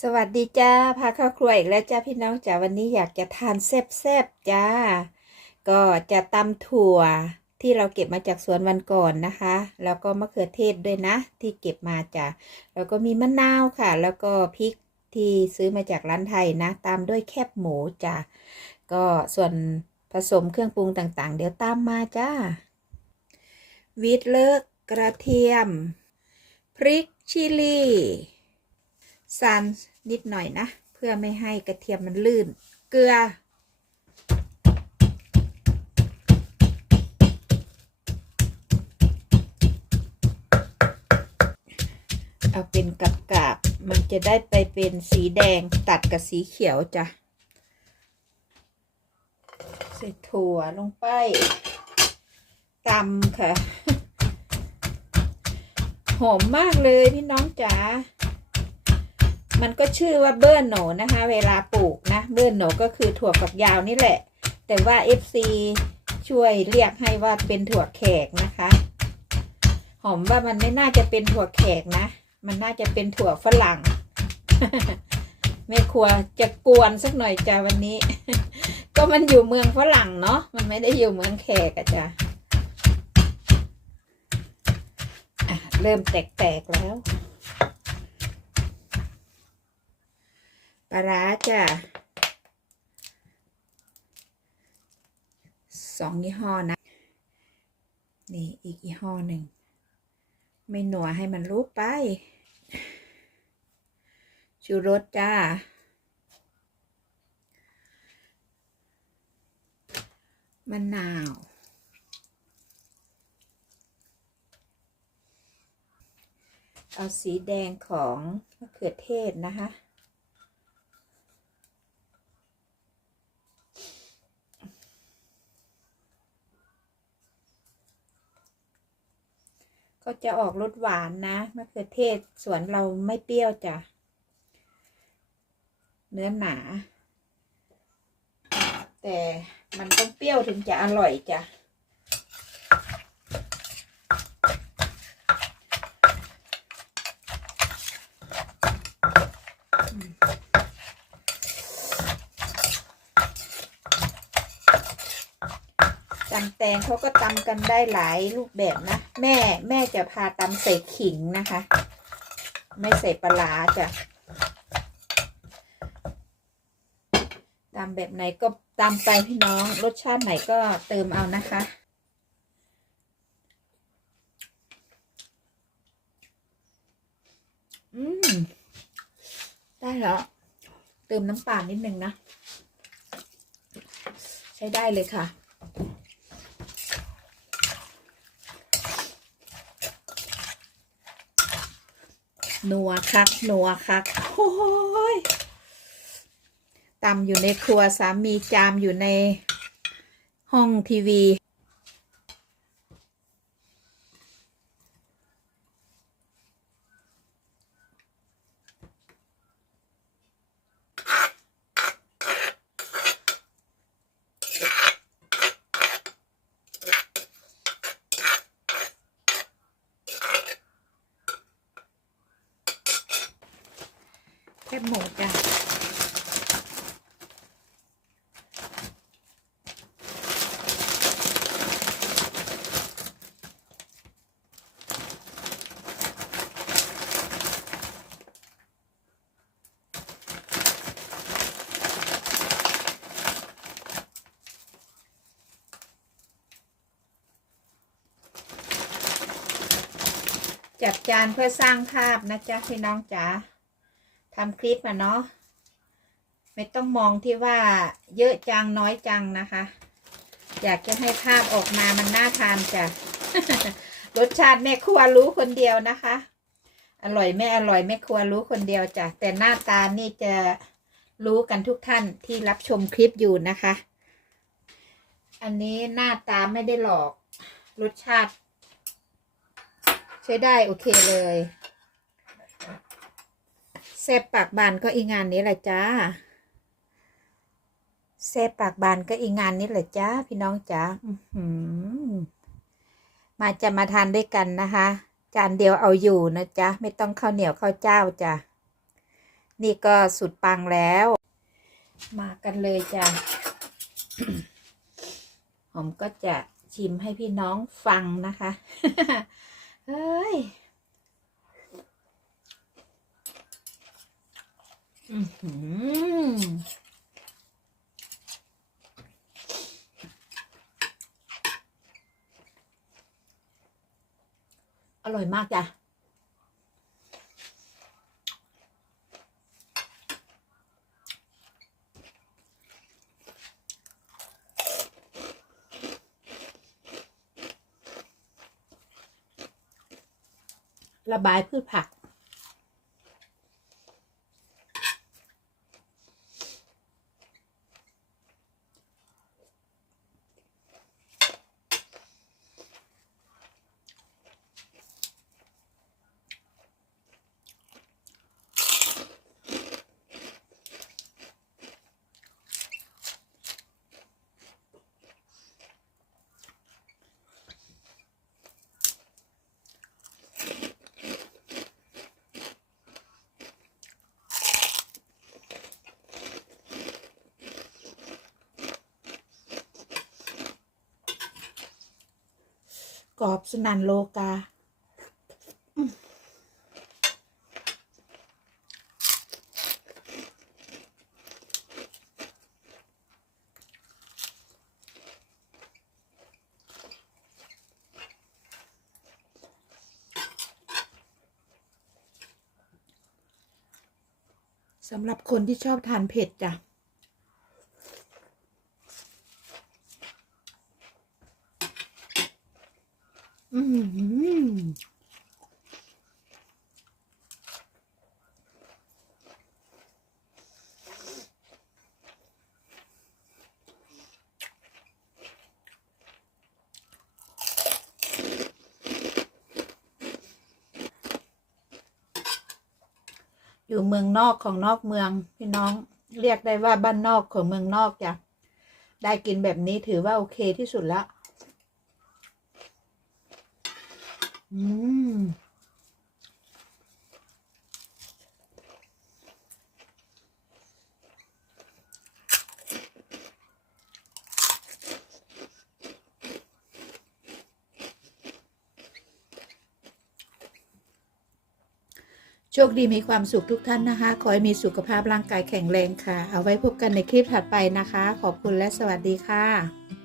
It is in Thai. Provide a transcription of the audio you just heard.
สวัสดีจ้า พาเข้าครัวอีกแล้วจ้าพี่น้องจ้าวันนี้อยากจะทานแซ่บๆจ้า ก็จะตำถั่วที่เราเก็บมาจากสวนวันก่อนนะคะ แล้วก็มะเขือเทศด้วยนะ ที่เก็บมาจ้าแล้วก็มีมะนาวค่ะ แล้วก็พริกที่ซื้อมาจากร้านไทยนะ ตามด้วยแคบหมูจ้าก็ส่วนผสมเครื่องปรุงต่างๆ เดี๋ยวตามมาจ้าวิตเลิกกระเทียม พริกชิลี ซานนิดหน่อยนะ เพื่อไม่ให้กระเทียมมันลื่น เกลือ เอาเป็นกับกาบมันจะได้ไปเป็นสีแดงตัดกับสีเขียวจ้ะ ใส่ถั่วลงไปตำค่ะ หอมมากเลยพี่น้องจ๋า มันก็ชื่อว่าเบิร์นโหนนะคะ เวลาปลูกนะ เบิร์นโหนก็คือถั่วฝักยาวนี่แหละ แต่ว่า FC ช่วยเรียกให้ว่าเป็นถั่วแขกนะคะ หอมว่ามันไม่น่าจะเป็นถั่วแขกนะ มันน่าจะเป็นถั่วฝรั่งแม่ครัวจะกวนสักหน่อยจ้าวันนี้ ก็มันอยู่เมืองฝรั่งเนาะมันไม่ได้อยู่เมืองแขกอะจ้ะอะเริ่มแตกๆแล้ว ปลาร้าจ้ะสองยี่ห้อนะ นี่อีกยี่ห้อหนึ่ง ไม่หนัวให้มันรู้ไป ชูรสจ้า มะนาวเอาสีแดงของมะเขือเทศนะคะ ก็จะออกรสหวานนะมะเขือเทศสวนเราไม่เปรี้ยวจ้ะ เนื้อหนา แต่มันต้องเปรี้ยวถึงจะอร่อยจ้ะตำแตงเขาก็ตำกันได้หลายรูปแบบนะ แม่แม่จะพาตำใส่ขิงนะคะ ไม่ใส่ปลาร้าจ้ะตำแบบไหนก็ตำไปพี่น้องรสชาติไหนก็เติมเอานะคะอืมได้แล้วเติมน้ำปลานิดนึงนะ ใช้ได้เลยค่ะ นัวคักนัวคักโอ้ยตำอยู่ในครัวสามีจามอยู่ในห้องทีวี แคบหมูจ้ะจัดจานเพื่อสร้างภาพนะจ๊ะพี่น้องจ๋า ทำคลิปอะเนาะไม่ต้องมองที่ว่าเยอะจังน้อยจังนะคะ อยากจะให้ภาพออกมามันน่าทานจ้ะรสชาติแม่ครัวรู้คนเดียวนะคะ อร่อยไม่อร่อยแม่ครัวรู้คนเดียวจ้ะแต่หน้าตานี่จะรู้กันทุกท่านที่รับชมคลิปอยู่นะคะ อันนี้หน้าตาไม่ได้หลอก รสชาติ ใช้ได้โอเคเลย แซ่บปากบานก็อีงานนี้แหละจ้าแซ่บปากบานก็อีงานนี้แหละจ้าพี่น้องจ้าอือหือมาจะมาทานด้วยกันนะคะ จานเดียวเอาอยู่นะจ๊ะไม่ต้องข้าวเหนียวข้าวเจ้าจ้ะนี่ก็สุดปังแล้ว มากันเลยจ้ะผมก็จะชิมให้พี่น้องฟังนะคะ เฮ้ย อร่อยมากจ้ะระบายพืชผัก รอบสนันโลกา สำหรับคนที่ชอบทานเผ็ดจ้ะ อืมอยู่เมืองนอกของนอกเมืองพี่น้องเรียกได้ว่าบ้านนอกของเมืองนอกจ้ะได้กินแบบนี้ถือว่าโอเคที่สุดแล้ว อืมโชคดีมีความสุขทุกท่านนะคะ ขอให้มีสุขภาพร่างกายแข็งแรงค่ะ เอาไว้พบกันในคลิปถัดไปนะคะ ขอบคุณและสวัสดีค่ะ